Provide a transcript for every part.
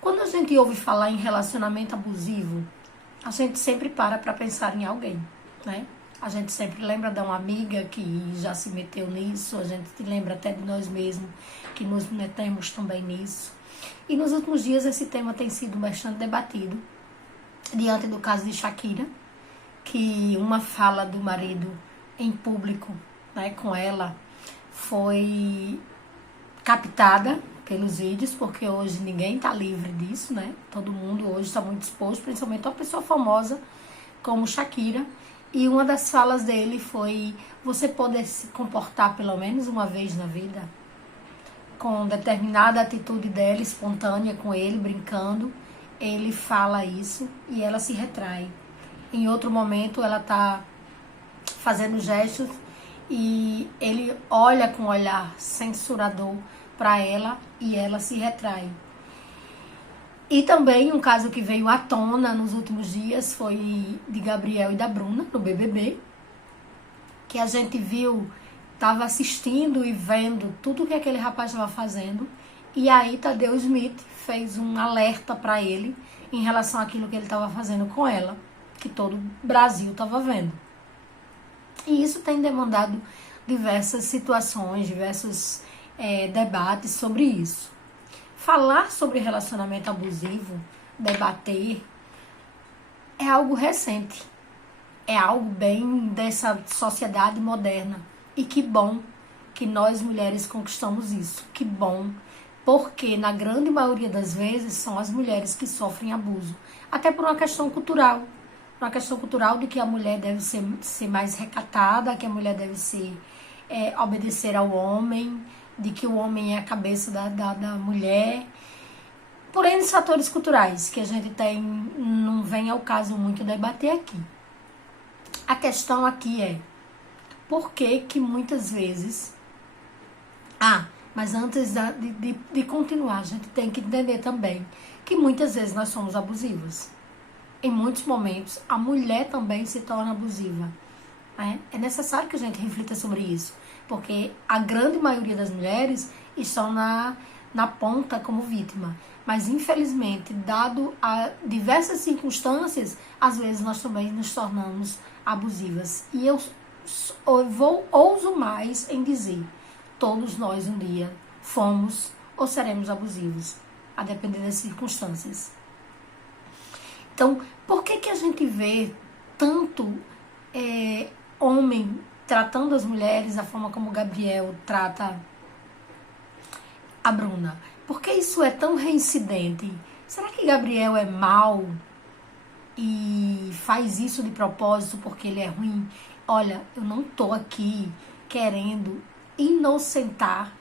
Quando a gente ouve falar em relacionamento abusivo, a gente sempre para pensar em alguém, né? A gente sempre lembra de uma amiga que já se meteu nisso, a gente lembra até de nós mesmos que nos metemos também nisso. E nos últimos dias esse tema tem sido bastante debatido, diante do caso de Shakira, que uma fala do marido em público, né, com ela, foi captada pelos vídeos, porque hoje ninguém está livre disso, né? Todo mundo hoje está muito exposto, principalmente uma pessoa famosa como Shakira. E uma das falas dele foi: você poder se comportar pelo menos uma vez na vida, com determinada atitude dela, espontânea com ele, brincando. Ele fala isso e ela se retrai. Em outro momento ela está fazendo gestos e ele olha com um olhar censurador para ela e ela se retrai. E também um caso que veio à tona nos últimos dias foi de Gabriel e da Bruna, no BBB, que a gente viu, estava assistindo e vendo tudo que aquele rapaz estava fazendo, e aí Tadeu Smith fez um alerta para ele em relação àquilo que ele estava fazendo com ela, que todo o Brasil estava vendo. E isso tem demandado diversas situações, diversos debates sobre isso. Falar sobre relacionamento abusivo, debater, é algo recente. É algo bem dessa sociedade moderna. E que bom que nós mulheres conquistamos isso. Que bom, porque na grande maioria das vezes são as mulheres que sofrem abuso. Até por uma questão cultural. Uma questão cultural de que a mulher deve ser mais recatada, que a mulher deve obedecer ao homem, de que o homem é a cabeça da mulher, por N fatores culturais que a gente não vem ao caso muito debater aqui. A questão aqui é, por que muitas vezes... mas antes de continuar, a gente tem que entender também que muitas vezes nós somos abusivas. Em muitos momentos, a mulher também se torna abusiva. É necessário que a gente reflita sobre isso, porque a grande maioria das mulheres estão na ponta como vítima. Mas, infelizmente, dado a diversas circunstâncias, às vezes nós também nos tornamos abusivas. E eu ouso mais em dizer, todos nós um dia fomos ou seremos abusivos, a depender das circunstâncias. Então, por que a gente vê tanto homem tratando as mulheres da forma como o Gabriel trata a Bruna? Por que isso é tão reincidente? Será que Gabriel é mau e faz isso de propósito porque ele é ruim? Olha, eu não tô aqui querendo inocentar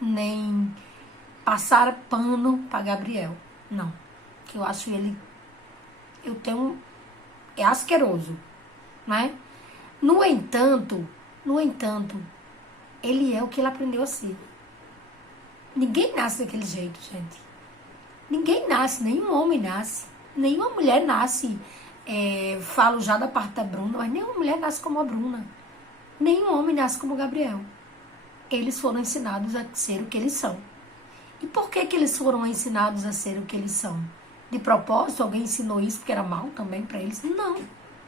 nem passar pano para Gabriel. Não. Que eu acho ele... é asqueroso, né? No entanto, ele é o que ele aprendeu a ser. Ninguém nasce daquele jeito, gente. Ninguém nasce, nenhum homem nasce. Nenhuma mulher nasce, falo já da parte da Bruna, mas nenhuma mulher nasce como a Bruna. Nenhum homem nasce como o Gabriel. Eles foram ensinados a ser o que eles são. E por que eles foram ensinados a ser o que eles são? De propósito, alguém ensinou isso porque era mal também para eles?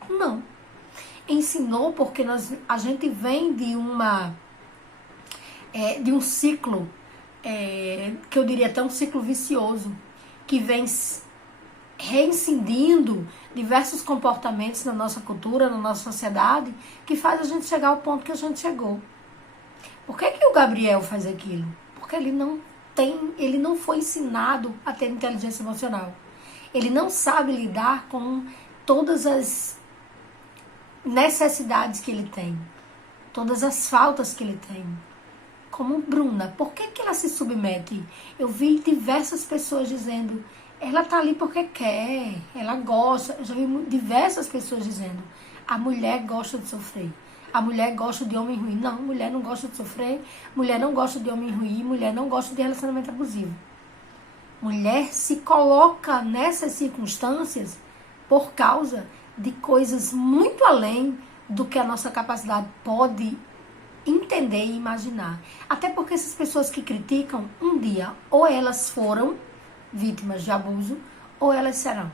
Não. Ensinou porque a gente vem de um ciclo, que eu diria até um ciclo vicioso, que vem reincidindo diversos comportamentos na nossa cultura, na nossa sociedade, que faz a gente chegar ao ponto que a gente chegou. Por que o Gabriel faz aquilo? Porque ele não foi ensinado a ter inteligência emocional. Ele não sabe lidar com todas as necessidades que ele tem, todas as faltas que ele tem. Como Bruna, por que ela se submete? Eu vi diversas pessoas dizendo, ela tá ali porque quer, ela gosta. Eu já vi diversas pessoas dizendo, a mulher gosta de sofrer, a mulher gosta de homem ruim. Não, mulher não gosta de sofrer, mulher não gosta de homem ruim, mulher não gosta de relacionamento abusivo. Mulher se coloca nessas circunstâncias por causa de coisas muito além do que a nossa capacidade pode entender e imaginar. Até porque essas pessoas que criticam, um dia, ou elas foram vítimas de abuso, ou elas serão.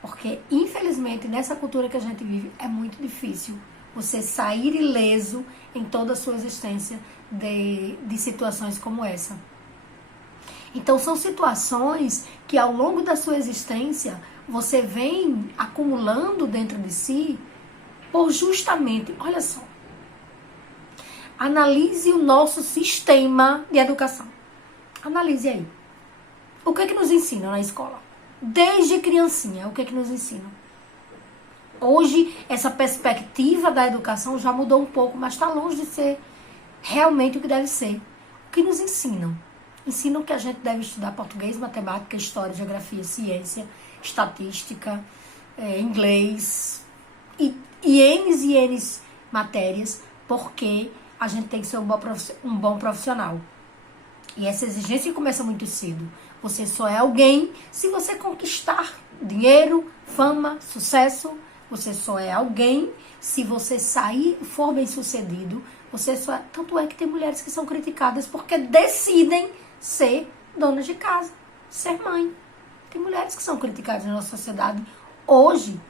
Porque, infelizmente, nessa cultura que a gente vive, é muito difícil você sair ileso em toda a sua existência de situações como essa. Então, são situações que, ao longo da sua existência, você vem acumulando dentro de si por justamente, olha só, analise o nosso sistema de educação. Analise aí. O que é que nos ensinam na escola? Desde criancinha, o que é que nos ensinam? Hoje, essa perspectiva da educação já mudou um pouco, mas está longe de ser realmente o que deve ser. O que nos ensinam? Ensinam que a gente deve estudar português, matemática, história, geografia, ciência, estatística, inglês e N matérias, porque a gente tem que ser um bom profissional. E essa exigência começa muito cedo. Você só é alguém se você conquistar dinheiro, fama, sucesso. Você só é alguém se você sair e for bem sucedido. Você só é... Tanto é que tem mulheres que são criticadas porque decidem ser donas de casa, ser mãe. Tem mulheres que são criticadas na nossa sociedade hoje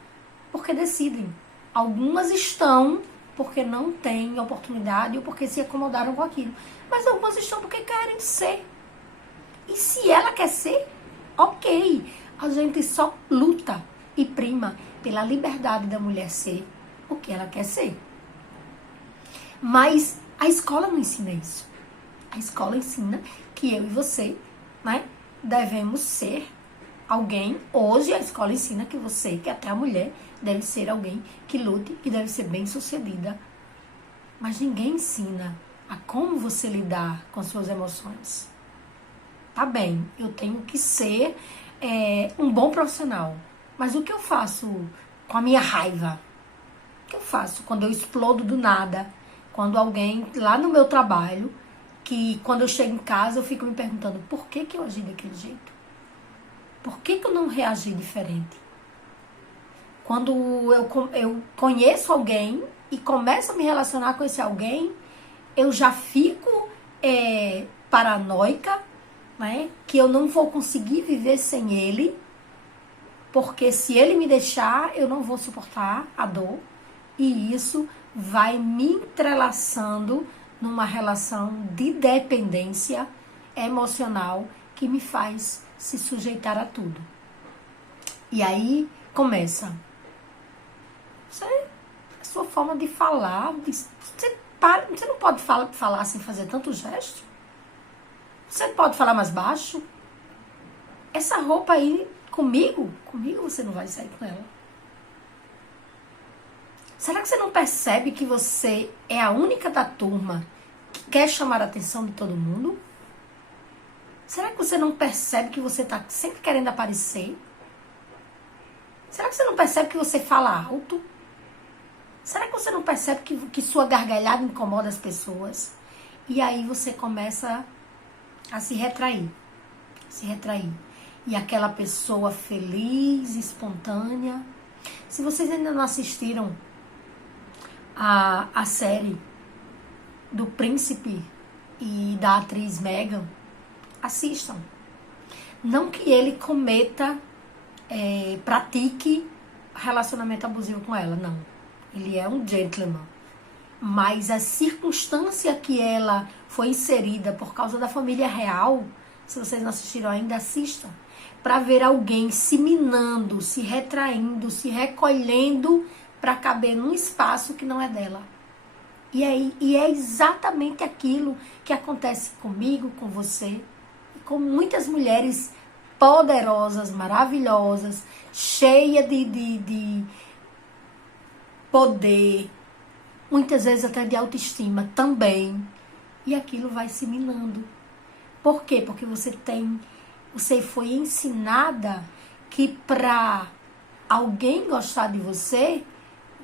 porque decidem. Algumas estão porque não têm oportunidade ou porque se acomodaram com aquilo. Mas algumas estão porque querem ser. E se ela quer ser, ok. A gente só luta e prima pela liberdade da mulher ser o que ela quer ser. Mas a escola não ensina isso. A escola ensina que eu e você, né, devemos ser alguém. Hoje a escola ensina que você, que até a mulher, deve ser alguém que lute, que deve ser bem sucedida. Mas ninguém ensina a como você lidar com suas emoções. Tá bem, eu tenho que ser um bom profissional. Mas o que eu faço com a minha raiva? O que eu faço quando eu explodo do nada? Quando alguém lá no meu trabalho, que quando eu chego em casa eu fico me perguntando por que eu agi daquele jeito? Por que eu não reagi diferente? Quando eu conheço alguém e começo a me relacionar com esse alguém, eu já fico paranoica, né? Que eu não vou conseguir viver sem ele, porque se ele me deixar, eu não vou suportar a dor, e isso vai me entrelaçando numa relação de dependência emocional que me faz se sujeitar a tudo. E aí começa. A sua forma de falar, você não pode falar sem fazer tanto gesto? Você pode falar mais baixo? Essa roupa aí, comigo você não vai sair com ela. Será que você não percebe que você é a única da turma que quer chamar a atenção de todo mundo? Será que você não percebe que você está sempre querendo aparecer? Será que você não percebe que você fala alto? Será que você não percebe que sua gargalhada incomoda as pessoas? E aí você começa a se retrair. E aquela pessoa feliz, espontânea. Se vocês ainda não assistiram a série do príncipe e da atriz Meghan, assistam. Não que ele pratique relacionamento abusivo com ela, não. Ele é um gentleman. Mas a circunstância que ela foi inserida por causa da família real, se vocês não assistiram ainda, assistam. Para ver alguém se minando, se retraindo, se recolhendo para caber num espaço que não é dela. E é exatamente aquilo que acontece comigo, com você, e com muitas mulheres poderosas, maravilhosas, cheias de poder, muitas vezes até de autoestima também. E aquilo vai se minando. Por quê? Porque você foi ensinada que para alguém gostar de você,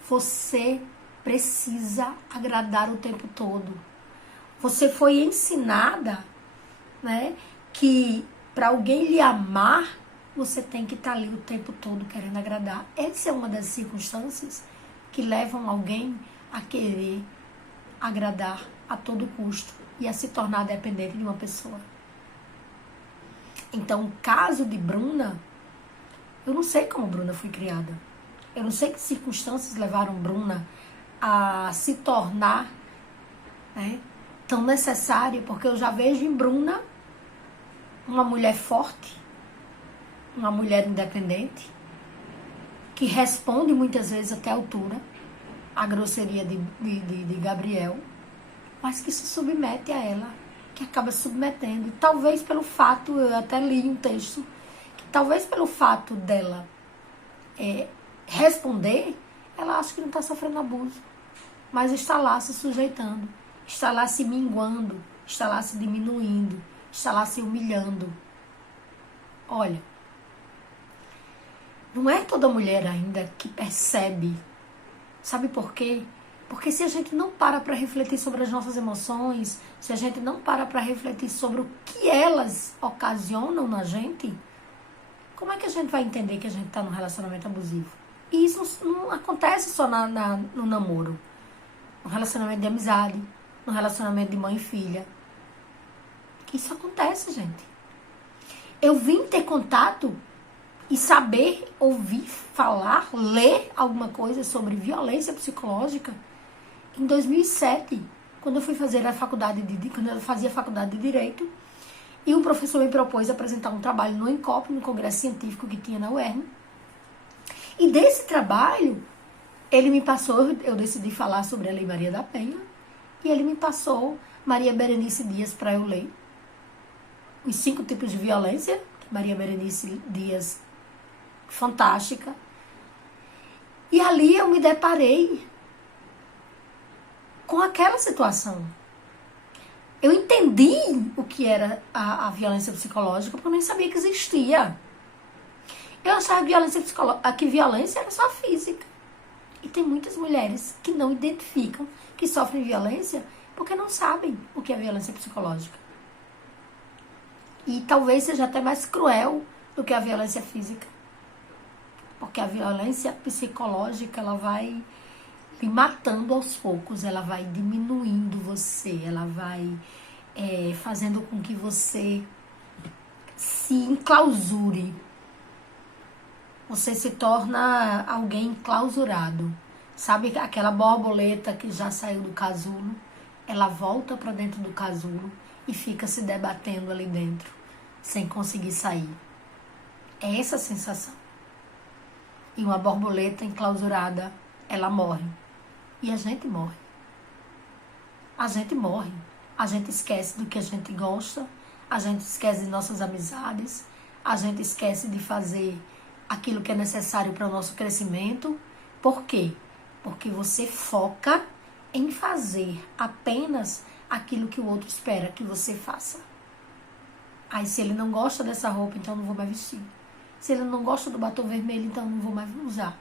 você precisa agradar o tempo todo. Você foi ensinada, né, que para alguém lhe amar, você tem que estar ali o tempo todo querendo agradar. Essa é uma das circunstâncias que levam alguém a querer agradar a todo custo e a se tornar dependente de uma pessoa. Então, o caso de Bruna, eu não sei como Bruna foi criada. Eu não sei que circunstâncias levaram Bruna a se tornar, né, tão necessária, porque eu já vejo em Bruna uma mulher forte, uma mulher independente, que responde muitas vezes até a altura à grosseria de Gabriel, mas que se submete a ela, que acaba submetendo. E talvez pelo fato, eu até li um texto, que talvez pelo fato dela responder, ela acha que não está sofrendo abuso, mas está lá se sujeitando, está lá se minguando, está lá se diminuindo, está lá se humilhando. Olha, não é toda mulher ainda que percebe. Sabe por quê? Porque se a gente não para refletir sobre as nossas emoções, se a gente não para refletir sobre o que elas ocasionam na gente, como é que a gente vai entender que a gente está num relacionamento abusivo? E isso não acontece só no namoro. No relacionamento de amizade, no relacionamento de mãe e filha. Isso acontece, gente. Eu vim ter contato e saber, ouvir, falar, ler alguma coisa sobre violência psicológica em 2007, quando eu fui fazer quando eu fazia faculdade de Direito, e um professor me propôs apresentar um trabalho no ENCOP, no Congresso Científico que tinha na UERN. E desse trabalho, ele me passou, eu decidi falar sobre a Lei Maria da Penha, e ele me passou Maria Berenice Dias para eu ler. Os 5 tipos de violência, que Maria Berenice Dias, fantástica. E ali eu me deparei com aquela situação. Eu entendi o que era a violência psicológica, porque eu nem sabia que existia. Eu achava que violência era só física. E tem muitas mulheres que não identificam que sofrem violência porque não sabem o que é violência psicológica. E talvez seja até mais cruel do que a violência física. Porque a violência psicológica, ela vai lhe matando aos poucos, ela vai diminuindo você, ela vai fazendo com que você se enclausure. Você se torna alguém enclausurado. Sabe aquela borboleta que já saiu do casulo? Ela volta para dentro do casulo e fica se debatendo ali dentro, sem conseguir sair. É essa a sensação. E uma borboleta enclausurada, ela morre. E a gente morre. A gente morre. A gente esquece do que a gente gosta, a gente esquece de nossas amizades, a gente esquece de fazer aquilo que é necessário para o nosso crescimento. Por quê? Porque você foca em fazer apenas aquilo que o outro espera que você faça. Aí se ele não gosta dessa roupa, então não vou mais vestir. Se ele não gosta do batom vermelho, então não vou mais usar.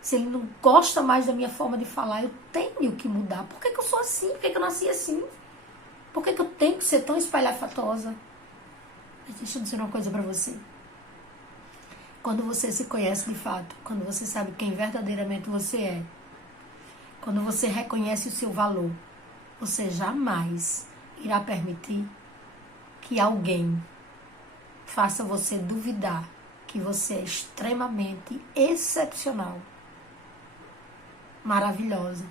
Se ele não gosta mais da minha forma de falar, eu tenho que mudar. Por que eu sou assim? Por que eu nasci assim? Por que eu tenho que ser tão espalhafatosa? Mas deixa eu dizer uma coisa pra você. Quando você se conhece de fato, quando você sabe quem verdadeiramente você é, quando você reconhece o seu valor, você jamais irá permitir que alguém faça você duvidar que você é extremamente excepcional, maravilhosa,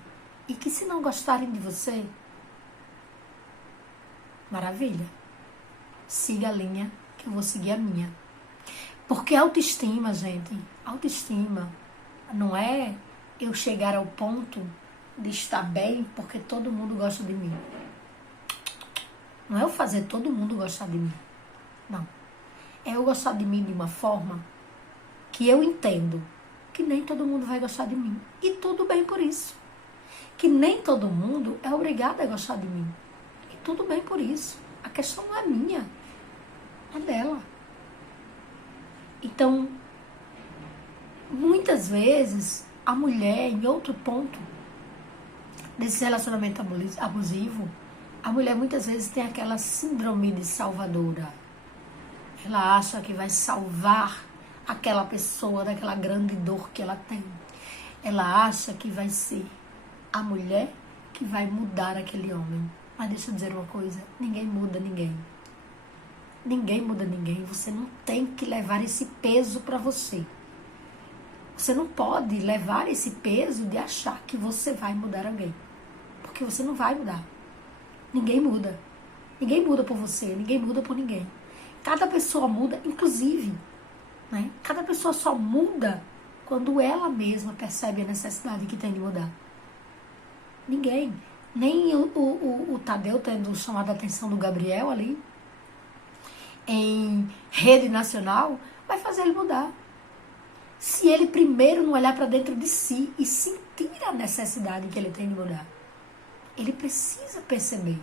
e que se não gostarem de você, maravilha, siga a linha que eu vou seguir a minha. Porque autoestima, gente, autoestima não é eu chegar ao ponto de estar bem porque todo mundo gosta de mim. Não é eu fazer todo mundo gostar de mim. Não. É eu gostar de mim de uma forma que eu entendo que nem todo mundo vai gostar de mim. E tudo bem por isso. Que nem todo mundo é obrigado a gostar de mim. E tudo bem por isso. A questão não é minha, é dela. Então, muitas vezes, a mulher, em outro ponto desse relacionamento abusivo, a mulher muitas vezes tem aquela síndrome de salvadora. Ela acha que vai salvar aquela pessoa daquela grande dor que ela tem. Ela acha que vai ser a mulher que vai mudar aquele homem. Mas deixa eu dizer uma coisa, ninguém muda ninguém. Ninguém muda ninguém. Você não tem que levar esse peso para você. Você não pode levar esse peso de achar que você vai mudar alguém. Porque você não vai mudar. Ninguém muda. Ninguém muda por você, ninguém muda por ninguém. Cada pessoa muda, inclusive, né? Cada pessoa só muda quando ela mesma percebe a necessidade que tem de mudar. Ninguém. Nem o Tadeu tendo chamado a atenção do Gabriel ali, em rede nacional, vai fazer ele mudar. Se ele primeiro não olhar para dentro de si e sentir a necessidade que ele tem de mudar. Ele precisa perceber.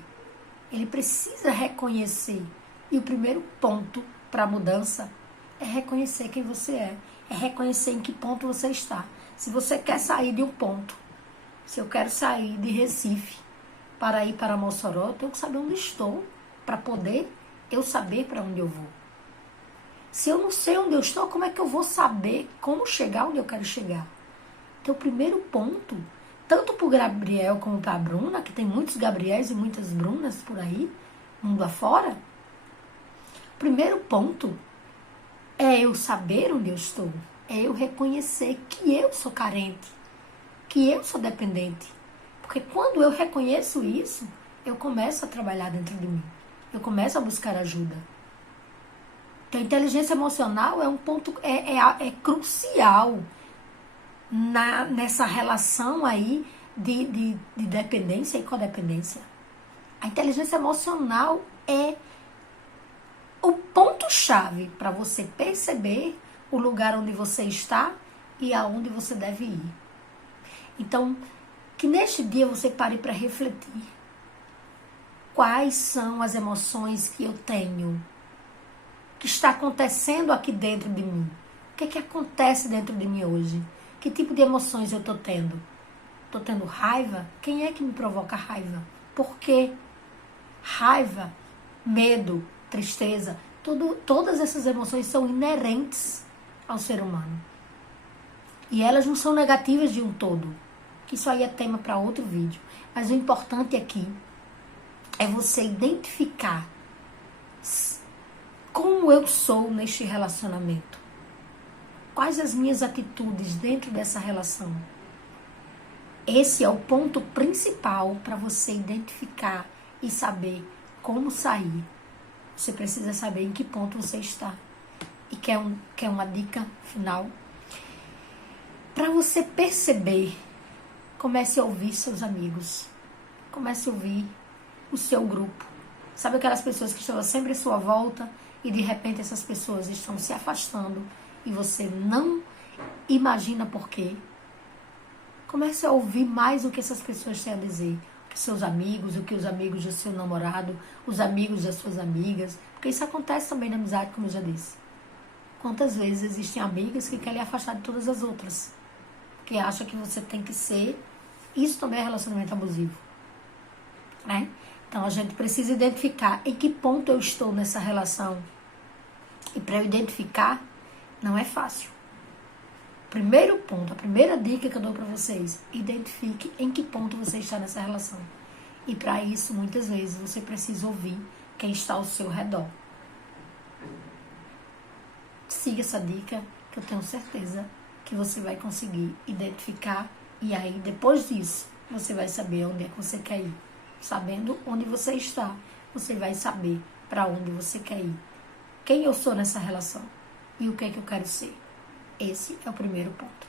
Ele precisa reconhecer. E o primeiro ponto para a mudança é reconhecer quem você é. É reconhecer em que ponto você está. Se você quer sair de um ponto, se eu quero sair de Recife para ir para Mossoró, eu tenho que saber onde estou para poder eu saber para onde eu vou. Se eu não sei onde eu estou, como é que eu vou saber como chegar onde eu quero chegar? Então, o primeiro ponto, tanto para o Gabriel como para a Bruna, que tem muitos Gabriéis e muitas Brunas por aí, mundo afora, o primeiro ponto é eu saber onde eu estou, é eu reconhecer que eu sou carente, que eu sou dependente. Porque quando eu reconheço isso, eu começo a trabalhar dentro de mim, eu começo a buscar ajuda. Então, a inteligência emocional é um ponto, é crucial nessa relação aí de dependência e codependência. A inteligência emocional é o ponto-chave para você perceber o lugar onde você está e aonde você deve ir. Então, que neste dia você pare para refletir. Quais são as emoções que eu tenho? Que está acontecendo aqui dentro de mim? O que acontece dentro de mim hoje? Que tipo de emoções eu estou tendo? Estou tendo raiva? Quem é que me provoca raiva? Por quê? Raiva, medo, tristeza, todas essas emoções são inerentes ao ser humano. E elas não são negativas de um todo. Isso aí é tema para outro vídeo. Mas o importante aqui é você identificar como eu sou neste relacionamento. Quais as minhas atitudes dentro dessa relação? Esse é o ponto principal para você identificar e saber como sair. Você precisa saber em que ponto você está. E quer uma dica final? Para você perceber, comece a ouvir seus amigos. Comece a ouvir o seu grupo. Sabe aquelas pessoas que estão sempre à sua volta e de repente essas pessoas estão se afastando e você não imagina por quê? Comece a ouvir mais o que essas pessoas têm a dizer. O que seus amigos, o que os amigos do seu namorado, os amigos das suas amigas. Porque isso acontece também na amizade, como eu já disse. Quantas vezes existem amigas que querem afastar de todas as outras? Que acham que você tem que ser. Isso também é relacionamento abusivo. Né? Então a gente precisa identificar em que ponto eu estou nessa relação. E para eu identificar, não é fácil. Primeiro ponto, a primeira dica que eu dou para vocês, identifique em que ponto você está nessa relação. E para isso, muitas vezes, você precisa ouvir quem está ao seu redor. Siga essa dica, que eu tenho certeza que você vai conseguir identificar. E aí, depois disso, você vai saber onde é que você quer ir. Sabendo onde você está, você vai saber para onde você quer ir. Quem eu sou nessa relação e o que é que eu quero ser. Esse é o primeiro ponto.